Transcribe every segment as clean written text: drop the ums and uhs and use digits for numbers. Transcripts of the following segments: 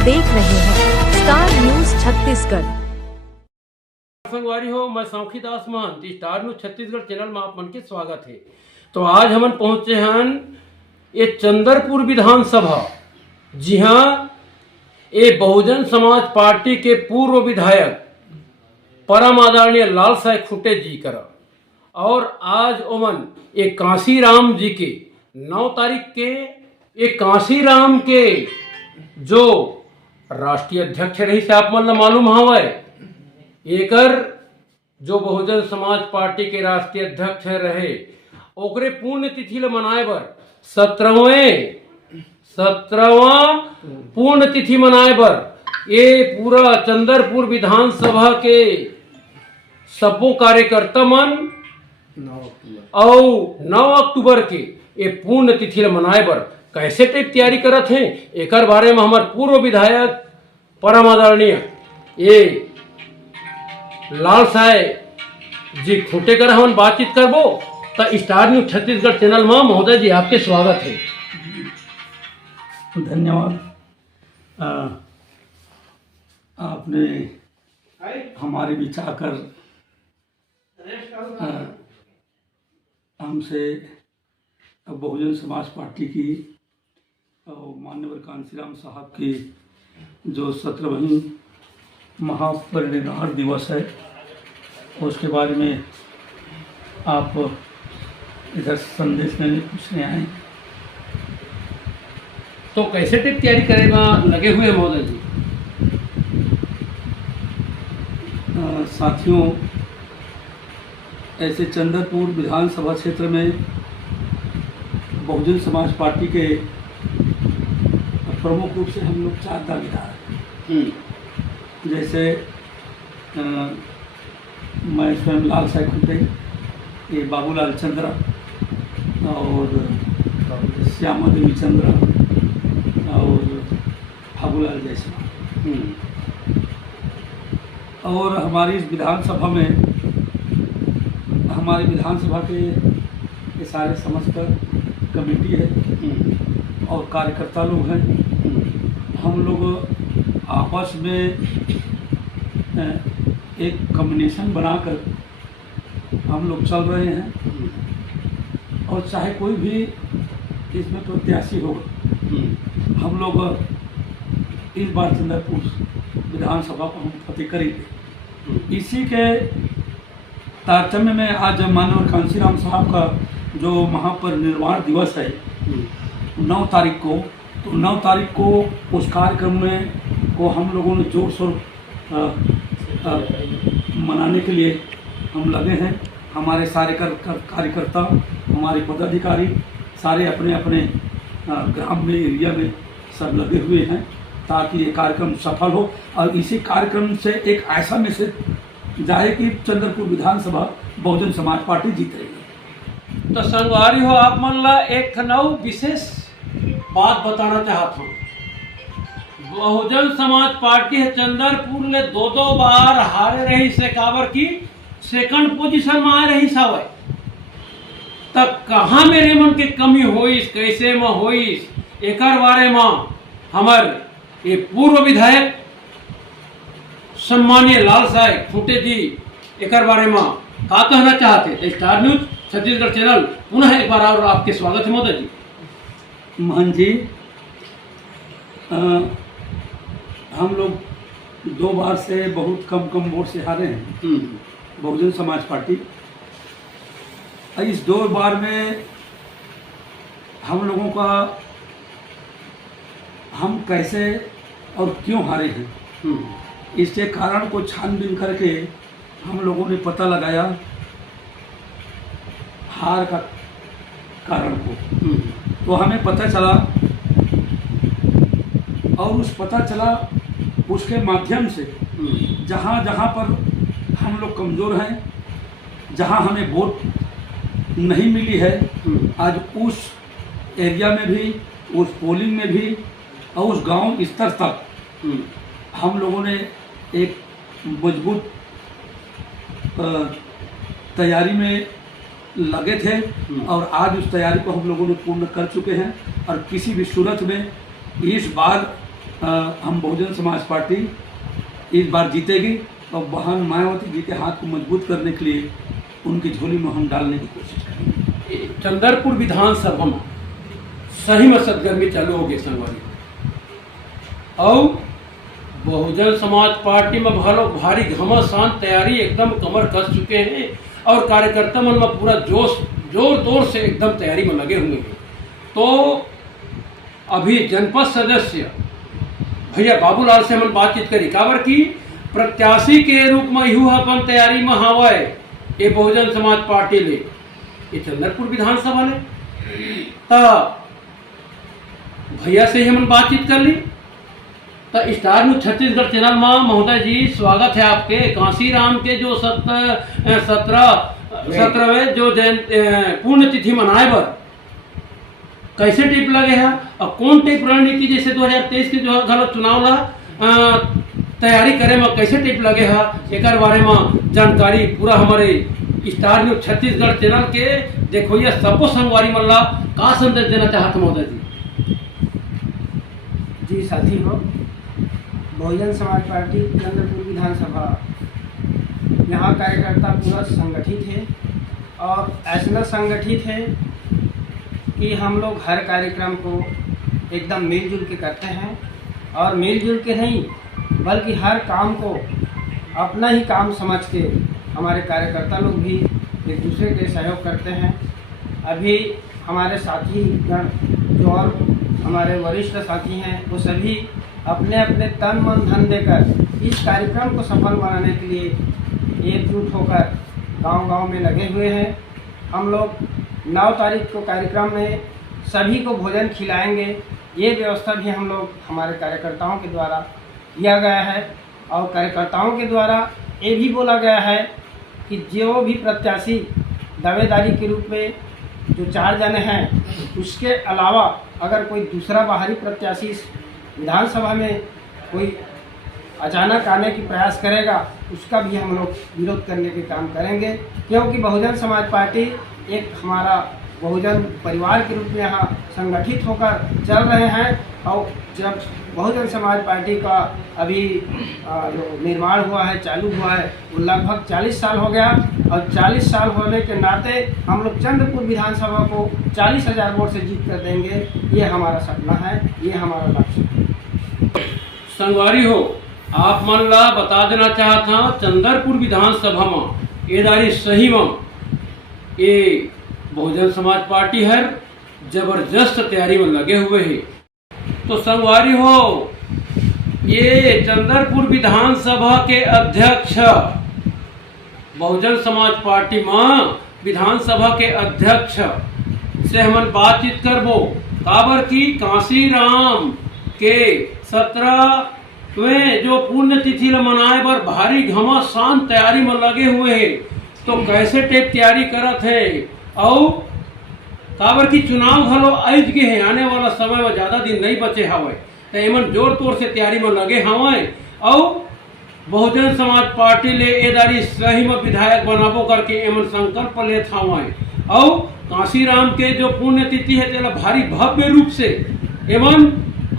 देख रहे हैं स्टार न्यूज छत्तीसगढ़। संगवारी हो, मैं सौखी Das Mahant star news Chhattisgarh channel में आप मन के स्वागत है। तो आज हम पहुंचे हैं ये चंदरपुर विधानसभा। जी हाँ, ये बहुजन समाज पार्टी के पूर्व विधायक परम आदरणीय लाल साहेब खुंटे जी कर और आज ओमन ये कांसीराम जी के 9 तारीख के ये कांसीराम के जो राष्ट्रीय अध्यक्ष रही से आप मन ला मालूम हवय, एकर जो बहुजन समाज पार्टी के राष्ट्रीय अध्यक्ष रहे ओकरे पुण्य तिथि ल मनाए बर 17वां पुण्य तिथि मनाए बर ये पूरा चंदरपुर विधानसभा के सबो कार्यकर्ता मन 9 अक्टूबर के ये पुण्य तिथि ल मनाए बर कैसे टाइप तैयारी करत हैं, एकर बारे में हमार पूर्व विधायक परम आदरणीय ये लाल साहेब जी खुंटे कर हम बातचीत करबो। तो स्टार न्यूज छत्तीसगढ़ चैनल में महोदय जी आपके स्वागत है। धन्यवाद। आपने हमारे विचार कर हमसे बहुजन समाज पार्टी की माननीय कांसीराम साहब की जो 17वीं महापरिनिर्वाण दिवस है उसके बारे में आप इधर संदेश में पूछने आए। तो कैसे टाइप तैयारी करेगा लगे हुए महोदय जी? साथियों, ऐसे चंदरपुर विधानसभा क्षेत्र में बहुजन समाज पार्टी के प्रमुख रूप से हम लोग 4 दावेदार हैं। जैसे मैं स्वयं लाल साहेब खुंटे, ये बाबूलाल चंद्रा और श्यामा देवी चंद्रा और भागूलाल जायसवाल। और हमारी इस विधानसभा में हमारे विधानसभा के ये सारे समस्त कमेटी है और कार्यकर्ता लोग हैं। हम लोग आपस में एक कम्बिनेशन बनाकर हम लोग चल रहे हैं और चाहे कोई भी इसमें प्रत्याशी होगा, हम लोग इस बार चंदरपुर विधानसभा को हम फतेह करेंगे। इसी के तारतम्य में आज माननीय कांसीराम साहब का जो महापरिनिर्वाण दिवस है 9 तारीख को, तो 9 तारीख को उस कार्यक्रम में को हम लोगों ने जोर शोर मनाने के लिए हम लगे हैं। हमारे सारे कार्यकर्ता, हमारे पदाधिकारी सारे अपने अपने ग्राम में, एरिया में सब लगे हुए हैं ताकि ये कार्यक्रम सफल हो और इसी कार्यक्रम से एक ऐसा मैसेज जाए कि चंदरपुर विधानसभा बहुजन समाज पार्टी जीत रही है। तो संगवारी हो, आप मन ला एक नौ विशेष बात बताना चाहता हूँ। बहुजन समाज पार्टी है चंदरपुर ले 2 बार हारे रही से काबर की सेकंड पोजीशन में आए रही सावय। तब कहाँ मेरे मन के कमी होइस, कैसे में होइस, एकर बारे में हमार ये पूर्व विधायक सम्मानीय लाल साहेब खुंटे जी एकर बारे में का कहना चाहते। स्टार न्यूज छत्तीसगढ़ चैनल पुनः एक बार और आपके स्वागत है महोदय जी। मोहन जी, हम लोग 2 बार से बहुत कम वोट से हारे हैं बहुजन समाज पार्टी। इस 2 बार में हम लोगों का हम कैसे और क्यों हारे हैं, इसके कारण को छानबीन करके हम लोगों ने पता लगाया हार का कारण को। तो हमें पता चला और उस पता चला उसके माध्यम से जहाँ जहाँ पर हम लोग कमज़ोर हैं, जहाँ हमें वोट नहीं मिली है, आज उस एरिया में भी, उस पोलिंग में भी और उस गांव स्तर तक हम लोगों ने एक मजबूत तैयारी में लगे थे और आज उस तैयारी को हम लोगों ने पूर्ण कर चुके हैं। और किसी भी सूरत में इस बार हम बहुजन समाज पार्टी इस बार जीतेगी और बहन मायावती जी के हाथ को मजबूत करने के लिए उनकी झोली में हम डालने की कोशिश करेंगे। चंदरपुर विधानसभा में सही में सदगर्मी चालू हो गई संगवारी और बहुजन समाज पार्टी में भारी घमासान तैयारी एकदम कमर कस चुके हैं और कार्यकर्ता मन में पूरा जोर तोर से एकदम तैयारी में लगे हुए हैं। तो अभी जनपद सदस्य भैया बाबूलाल से हम बातचीत करी काबर की प्रत्याशी के रूप में यू अपन तैयारी में हवा ये बहुजन समाज पार्टी ले ये चंदरपुर विधानसभा ले तो भैया से हम बातचीत कर ली। तो स्टार न्यूज छत्तीसगढ़ चैनल में महोदय जी स्वागत है आपके। कांसीराम के जो 17वें जो पुण्यतिथि मनाए बर कैसे टिप लगे है और कौन टिप रणनीति जैसे 2023 के जो घर चुनाव ला तैयारी करे में कैसे टिप लगे है एक बारे में जानकारी पूरा हमारे स्टार न्यूज छत्तीसगढ़ चैनल के देखो ये सबको संगवारी मल्ला का संदेश देना चाहते महोदय जी साथी हो बहुजन समाज पार्टी चंद्रपुर विधानसभा यहाँ कार्यकर्ता पूरा संगठित है और ऐसा संगठित है कि हम लोग हर कार्यक्रम को एकदम मिलजुल के करते हैं और मिलजुल के नहीं बल्कि हर काम को अपना ही काम समझ के हमारे कार्यकर्ता लोग भी एक दूसरे के सहयोग करते हैं। अभी हमारे साथी गण जो और हमारे वरिष्ठ साथी हैं वो सभी अपने अपने तन मन धन देकर इस कार्यक्रम को सफल बनाने के लिए एकजुट होकर गांव-गांव में लगे हुए हैं। हम लोग 9 तारीख को कार्यक्रम में सभी को भोजन खिलाएंगे। ये व्यवस्था भी हम लोग हमारे कार्यकर्ताओं के द्वारा किया गया है और कार्यकर्ताओं के द्वारा ये भी बोला गया है कि जो भी प्रत्याशी दावेदारी के रूप में जो 4 जने हैं उसके अलावा अगर कोई दूसरा बाहरी प्रत्याशी विधानसभा में कोई अचानक आने की प्रयास करेगा उसका भी हम लोग विरोध करने के काम करेंगे, क्योंकि बहुजन समाज पार्टी एक हमारा बहुजन परिवार के रूप में यहाँ संगठित होकर चल रहे हैं। और जब बहुजन समाज पार्टी का अभी जो निर्माण हुआ है चालू हुआ है वो लगभग 40 साल हो गया और 40 साल होने के नाते हम लोग चंद्रपुर विधानसभा को 40,000 वोट से जीत कर देंगे। ये हमारा सपना है, ये हमारा लक्ष्य है। संगवारी हो आप मन ला बता देना चाहता चंदरपुर विधानसभा में ये दारी सही में ये बहुजन समाज पार्टी है जबरदस्त तैयारी में लगे हुए हैं। तो संगवारी हो ये चंदरपुर विधानसभा के अध्यक्ष बहुजन समाज पार्टी में विधानसभा के अध्यक्ष से हम बातचीत करबो काबर की कांसीराम के 17वें जो पुण्यतिथि मनाए बर भारी घमासान तैयारी में लगे हुए हैं। तो कैसे टेप तैयारी करत है और काबर की चुनाव घलो आइज गए हैं, आने वाला समय में ज़्यादा दिन नहीं बचे हवे तो एमन जोर तोर से तैयारी में लगे हवे और बहुजन समाज पार्टी ले एदारी सही में विधायक बनाबो करके एमन संकल्प लेत हवे और कांसीराम के जो पुण्यतिथि है तेला भारी भव्य रूप से एमन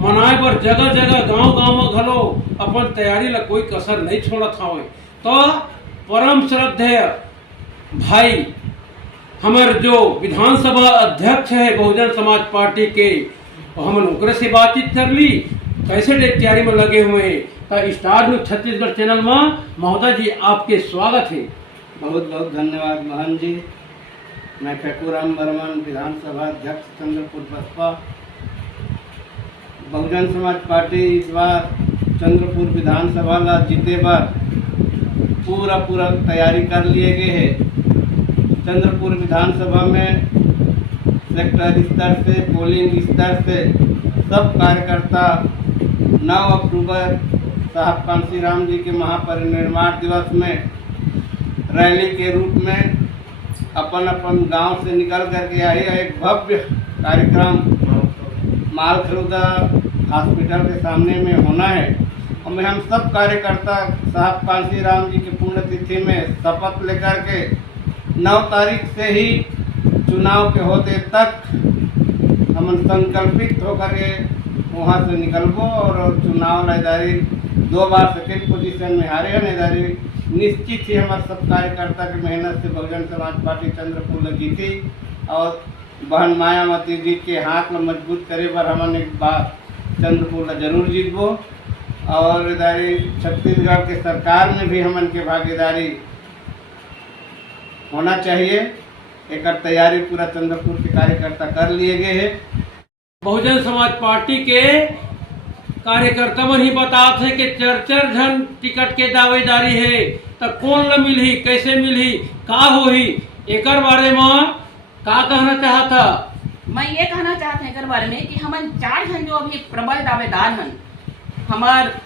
मनाए बर जगह जगह गांव-गांव में घलो अपन तैयारी ला कोई कसर नहीं छोड़त हवे। तो परम श्रद्धेय भाई हमारे जो विधानसभा अध्यक्ष है बहुजन समाज पार्टी के हमने ओकरे से बातचीत कर ली कैसे तैयारी में लगे हुए हैं। तो स्टार न्यूज छत्तीसगढ़ चैनल में महोदय जी आपके स्वागत है। बहुत बहुत धन्यवाद मोहन जी। मैं फेकूराम बर्मन विधानसभा अध्यक्ष चंद्रपुर बसपा। बहुजन समाज पार्टी इस बार चंद्रपुर विधानसभा ला जीते बार पूरा तैयारी कर लिए गए है। चंद्रपुर विधानसभा में सेक्टर स्तर से पोलिंग स्तर से सब कार्यकर्ता 9 अक्टूबर साहब कांसीराम जी के महापरिनिर्वाण दिवस में रैली के रूप में अपन गांव से निकल करके आए। एक भव्य कार्यक्रम मालखरुदा हॉस्पिटल के सामने में होना है। और हम सब कार्यकर्ता साहब कांसीराम जी के पुण्यतिथि में शपथ लेकर के 9 तारीख से ही चुनाव के होते तक हम संकल्पित होकर के वहाँ से निकलबो और चुनाव नैदारी 2 बार सेकेंड पोजीशन में हारे हैं नैदारी निश्चित ही हमारे सब कार्यकर्ता की मेहनत से बहुजन समाज पार्टी चंद्रपुर जीती और बहन मायावती जी के हाथ में मजबूत करे पर हमन एक बार चंद्रपुर जरूर जीतबो और इधर छत्तीसगढ़ के सरकार में भी हमन के भागीदारी होना चाहिए। एक तैयारी पूरा चंद्रपुर के कार्यकर्ता कर लिए गए हैं। बहुजन समाज पार्टी के कार्यकर्ता मन ही बताते हैं कि चर झन टिकट के दावेदारी है तो कौन ल मिलही, कैसे मिलही, का होही, एकर बारे में का कहना चाहता? मैं ये कहना चाहता हूँ बारे में कि हमन 4 जन जो अभी प्रबल दावेदार हन, हमार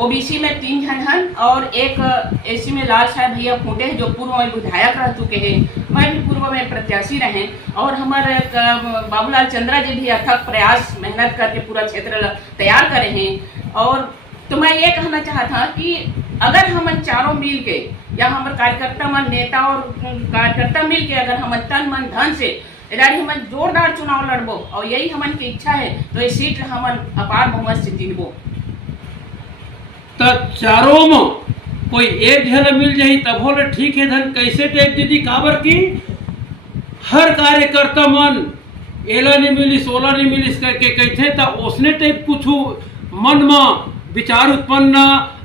ओबीसी में 3 जन हन और एक एसी में लाल साहब भैया फूटे हैं जो पूर्व में विधायक रह चुके हैं, मैं भी पूर्व में प्रत्याशी रहे और हमारे बाबूलाल चंद्रा जी भी अथक प्रयास मेहनत करके पूरा क्षेत्र तैयार करे हैं। और तो मैं ये कहना चाहता कि अगर हमन चारों मिल के या हमारे कार्यकर्ता मन नेता और कार्यकर्ता मिल के अगर हमन तन मन धन से हमन जोरदार चुनाव लड़बो और यही हमन की इच्छा है तो ये सीट हमन अपार बहुमत से जीतबो। तो चारों में कोई एक जन मिल जाही तब बोले ठीक है धन कैसे टेक दीदी काबर की हर कार्यकर्ता मन एला नहीं मिली सोला नहीं मिली करके कहते तो उसने टाइप कुछ मन में विचार उत्पन्न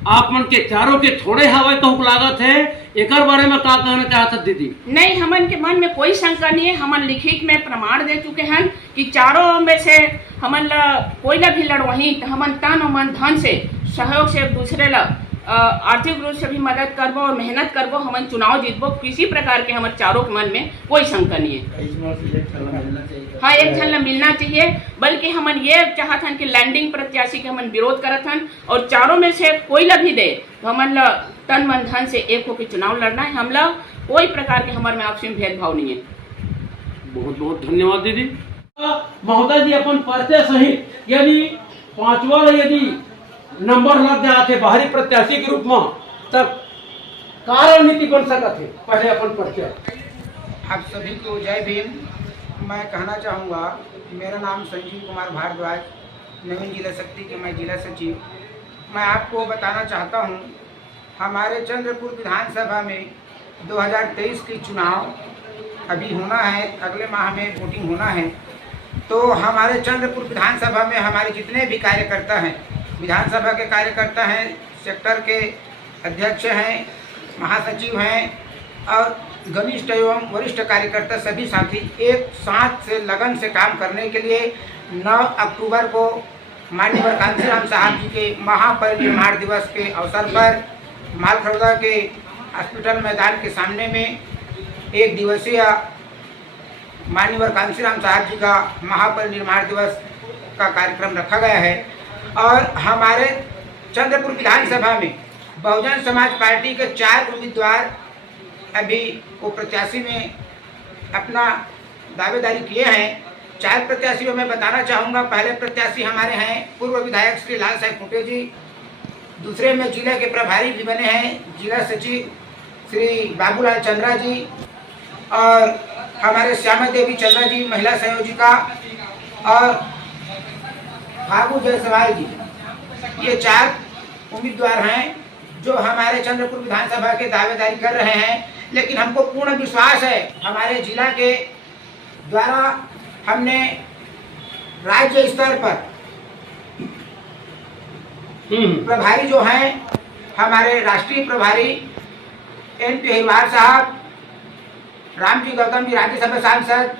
आप मन के चारों के थोड़े हवा कहूँ लागत है, एक बारे में क्या कहना चाहता दीदी? नहीं, हमन के मन में कोई शंका नहीं है। हमन लिखित में प्रमाण दे चुके हैं कि चारों में से हमन कोई ला भी लड़वही तो हमन तन और मन धन से सहयोग से एक दूसरे ला आर्थिक रूप से भी मदद करबो और मेहनत करबो, हमन चुनाव जीतबो। किसी प्रकार के हमारे चारों के मन में कोई शंका नहीं है। हाँ, एक झन मिलना चाहिए, बल्कि हमन ये चाहत हन कि लैंडिंग प्रत्याशी के हमन विरोध करत हन और चारों में से कोई ला भी दे तो हमन ला तन मन धन से एक होकर चुनाव लड़ना है। हम लोग कोई प्रकार के हमारे में आपसी भेदभाव नहीं है। बहुत बहुत धन्यवाद दीदी। महोदय जी अपन परिचय सहित यानी 5वां यदि नंबर लग जाते बाहरी प्रत्याशी के रूप में तब का रणनीति बन सकत है? पहले अपन परिचय। आप सभी को जय भीम। मैं कहना चाहूँगा, मेरा नाम संजीव कुमार भारद्वाज, नवीन जिला शक्ति के मैं जिला सचिव। मैं आपको बताना चाहता हूँ, हमारे चंद्रपुर विधानसभा में 2023 की चुनाव अभी होना है, अगले माह में वोटिंग होना है। तो हमारे चंद्रपुर विधानसभा में हमारे जितने भी कार्यकर्ता हैं, विधानसभा के कार्यकर्ता हैं, सेक्टर के अध्यक्ष हैं, महासचिव हैं और घनिष्ठ एवं वरिष्ठ कार्यकर्ता सभी साथी एक साथ से लगन से काम करने के लिए 9 अक्टूबर को माननीय कांशीराम साहब जी के महापरिनिर्वाण दिवस के अवसर पर मालखरौदा के हॉस्पिटल मैदान के सामने में 1 दिवसीय माननीय कांशीराम साहब जी का महापरिनिर्वाण दिवस का कार्यक्रम रखा गया है। और हमारे चंद्रपुर विधानसभा में बहुजन समाज पार्टी के 4 उम्मीदवार अभी वो प्रत्याशी में अपना दावेदारी किए हैं। 4 प्रत्याशियों में बताना चाहूँगा, पहले प्रत्याशी हमारे हैं पूर्व विधायक श्री लाल साहब फूटे जी, दूसरे में जिले के प्रभारी भी बने हैं जिला सचिव श्री बाबूलाल चंद्रा जी और हमारे श्यामा देवी चंद्रा जी महिला संयोजिका और फागू जायसवाल जी। ये 4 उम्मीदवार हैं जो हमारे चंद्रपुर विधानसभा के दावेदारी कर रहे हैं। लेकिन हमको पूर्ण विश्वास है हमारे जिला के द्वारा हमने राज्य स्तर पर प्रभारी जो हैं हमारे राष्ट्रीय प्रभारी NP हिरवार साहब, राम जी गौतम जी राज्यसभा सांसद,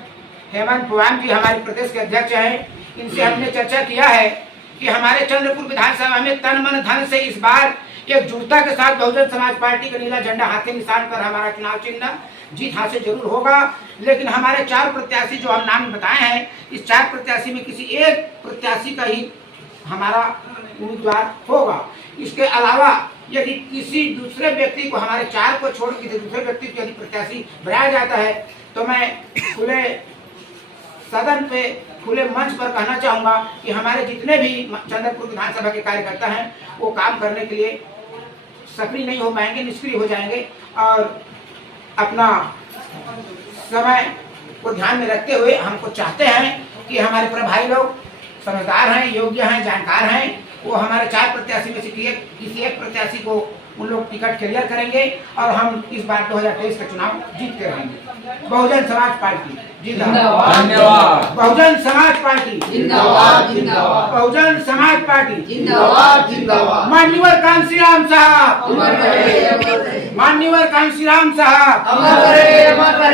हेमंत पुराम जी हमारे प्रदेश के अध्यक्ष हैं, इनसे हमने चर्चा किया है कि हमारे चंद्रपुर विधानसभा में तन मन धन से इस बार एकजुटता के साथ बहुजन समाज पार्टी का नीला झंडा हाथे निशान पर हमारा चुनाव चिन्ह जीत हासिल जरूर होगा। लेकिन हमारे 4 प्रत्याशी जो हम नाम बताए हैं, इस 4 प्रत्याशी में किसी एक प्रत्याशी का ही हमारा उम्मीदवार होगा। इसके अलावा यदि किसी दूसरे व्यक्ति को हमारे 4 को छोड़ किसी दूसरे व्यक्ति को यदि प्रत्याशी बनाया जाता है तो मैं खुले सदन पे खुले मंच पर कहना चाहूँगा कि हमारे जितने भी चंद्रपुर विधानसभा के कार्यकर्ता हैं वो काम करने के लिए सक्रिय नहीं हो पाएंगे, निष्क्रिय हो जाएंगे और अपना समय को ध्यान में रखते हुए हमको चाहते हैं कि हमारे प्रभारी लोग समझदार हैं, योग्य हैं, जानकार हैं, वो हमारे 4 प्रत्याशी में से किसी एक प्रत्याशी को उन लोग टिकट क्लियर करेंगे और हम इस बार 2023 का चुनाव जीत के रहेंगे। बहुजन समाज पार्टी जिंदाबाद, बहुजन समाज पार्टी जिंदाबाद जिंदाबाद, बहुजन समाज पार्टी जिंदाबाद जिंदाबाद, माननीय कांसी राम साहब, अमर रहे अमर रहे, माननीय कांसी राम साहब, अमर रहे अमर रहे।